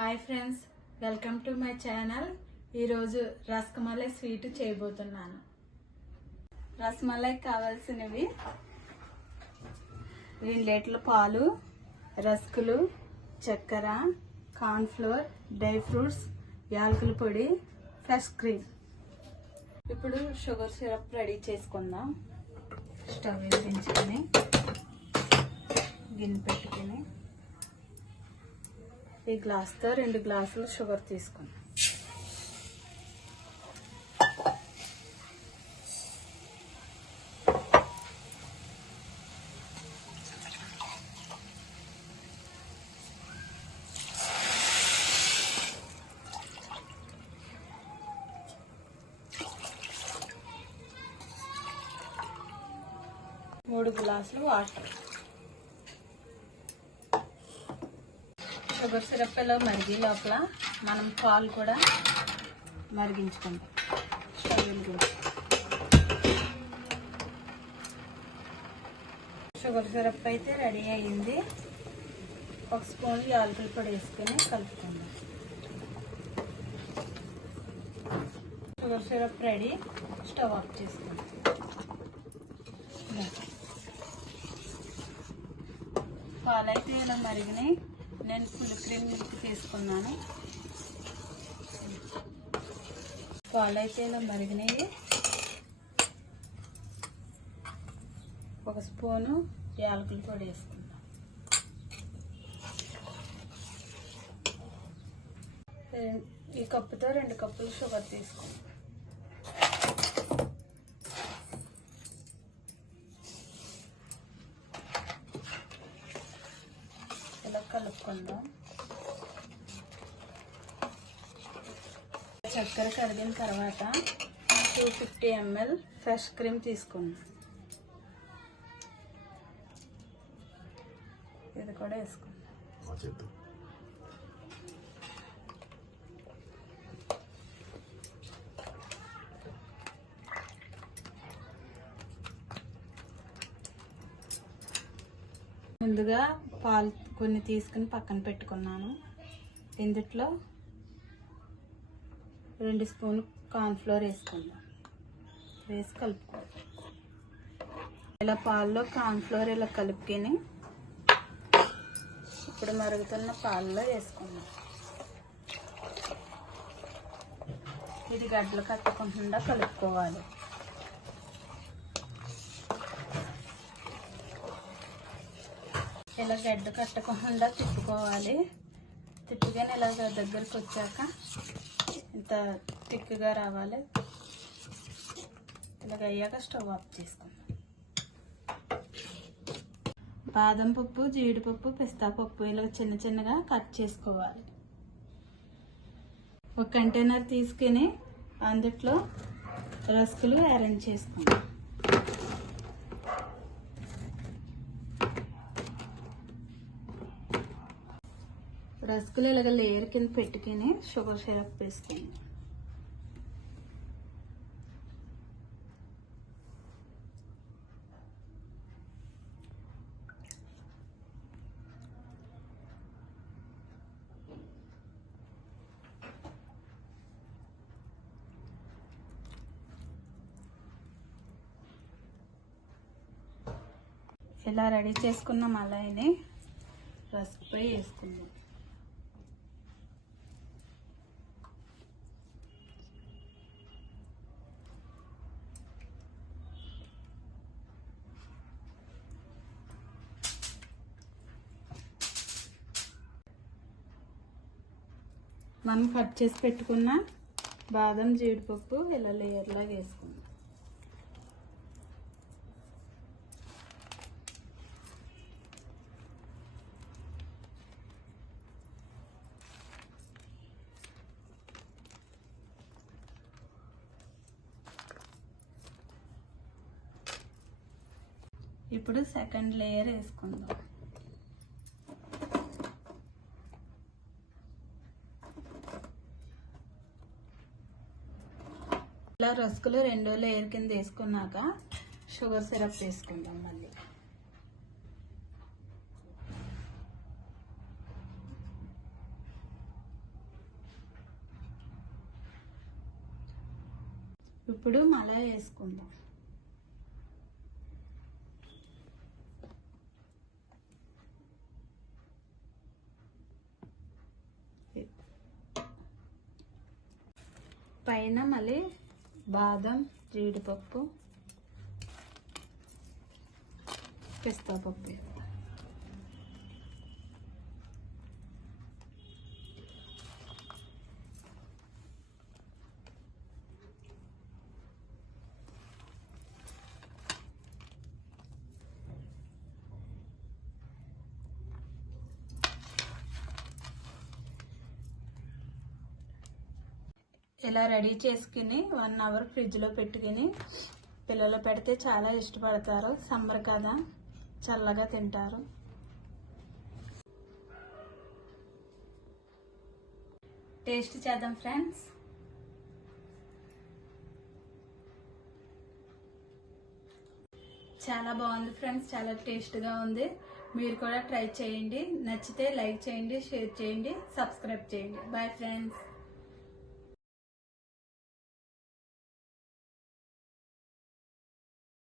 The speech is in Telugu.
Hi friends, welcome to my channel. ఈరోజు రసమలై స్వీట్ చేయబోతున్నాను. రసమలై కావాల్సినవి 2 లీటర్ల పాలు, రస్కులు, చక్కెర, కార్న్ఫ్లోర్, డ్రై ఫ్రూట్స్, యాలకుల పొడి, ఫ్రెష్ క్రీమ్. ఇప్పుడు షుగర్ సిరప్ రెడీ చేసుకుందాం. స్టవ్ వెలిగించుకొని గిన్నె పెట్టుకొని ఈ గ్లాస్తో 2 గ్లాసులు షుగర్ తీసుకున్నాం. మూడు గ్లాసులు వాటర్. షుగర్ సిరప్ లో మరిగే లోపల మనం పాలు కూడా మరిగించుకుంటాం. స్టవ్ వెలిగించి షుగర్ సిరప్ అయితే రెడీ అయ్యింది. 1 స్పూన్ యాలకుల పొడి వేసుకొని కలుపుకుందాం. Sugar syrup ready. Stove off చేసుకుందాం. పాలు అయితే ఇలా మరిగినాయి. నేను ఫుల్ క్రీమ్ మిల్క్ తీసుకున్నాను. పాలు అయితే ఇలా మరిగినాయి. 1 స్పూను యాలకుల పొడి వేసుకుందాం. ఈ కప్పుతో 2 కప్పులు షుగర్ తీసుకుందాం. ఇలా కలుపుకుందాం. చక్కెర కరిగిన తర్వాత 250 ml ఫ్రెష్ క్రీమ్ తీసుకుందాం. ఇది కూడా వేసుకుందాం. ముందుగా పాలు కొన్ని తీసుకుని పక్కన పెట్టుకున్నాను. ఇందులో 2 స్పూన్లు కార్న్ఫ్లోర్ వేసుకుందాం. వేసి కలుపుకోండి. ఇలా పాల్లో కార్న్ఫ్లోర్ ఇలా కలుపుకొని ఇప్పుడు మరుగుతున్న పాలలో వేసుకుందాం. ఇది గడ్డలు కట్టకుండా కలుపుకోవాలి. ఇలా గడ్డ కట్టకుండా తిప్పుకోవాలి. తిప్పుకొని ఇలా దగ్గరికి వచ్చాక ఇంత తిక్కుగా రావాలి. ఇలాగ అయ్యాక స్టవ్ ఆఫ్ చేసుకుందాం. బాదం పప్పు, జీడిపప్పు, పిస్తా పప్పు ఇలా చిన్న చిన్నగా కట్ చేసుకోవాలి. ఒక కంటైనర్ తీసుకుని అందులో రస్కులు అరేంజ్ చేసుకుందాం. రస్కులు ఇలాగ లేయర్ కింద పెట్టుకుని షుగర్ సిరప్ వేసుకుని ఇలా రెడీ చేసుకున్న మలాయిని రస్క్పై వేసుకుందాం. మనం కట్ చేసి పెట్టుకున్న బాదం, జీడిపప్పు ఇలా లేయర్ లాగా వేసుకుందాం. ఇప్పుడు సెకండ్ లేయర్ వేసుకుందాం. ఇలా రస్కులు 2వ లేయర్ కింద వేసుకున్నాక షుగర్ సిరప్ వేసుకుందాం. మళ్ళీ ఇప్పుడు మళ్ళా వేసుకుందాం. పైన మళ్ళీ బాదం, జీడిపప్పు, పిస్తా పప్పు. ఇలా రెడీ చేసుకుని 1 అవర్ ఫ్రిడ్జ్లో పెట్టుకుని పిల్లలు పెడితే చాలా ఇష్టపడతారు. సమ్మర్ కదా, చల్లగా తింటారు. టేస్ట్ చేద్దాం ఫ్రెండ్స్. చాలా బాగుంది ఫ్రెండ్స్, చాలా టేస్ట్గా ఉంది. మీరు కూడా ట్రై చేయండి. నచ్చితే లైక్ చేయండి, షేర్ చేయండి, సబ్స్క్రైబ్ చేయండి. Bye friends.